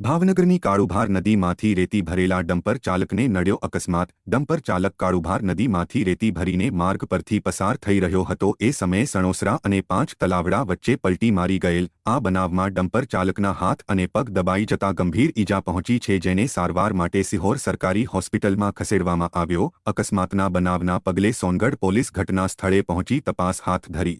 ભાવનગરની કાળુભાર નદીમાંથી રેતી ભરેલા ડમ્પર ચાલકને નડ્યો અકસ્માત। ડમ્પર ચાલક કાળુભાર નદીમાંથી રેતી ભરીને માર્ગ પરથી પસાર થઈ રહ્યો હતો। એ સમયે સણોસરા અને 5 તલાવડા વચ્ચે પલટી મારી ગયેલ આ બનાવમાં ડમ્પર ચાલકના હાથ અને પગ દબાઈ જતા ગંભીર ઈજા પહોંચી છે, જેને સારવાર માટે સિહોર સરકારી હોસ્પિટલમાં ખસેડવામાં આવ્યો। અકસ્માતના બનાવના પગલે સોનગઢ પોલીસ ઘટના સ્થળે પહોંચી તપાસ હાથ ધરી।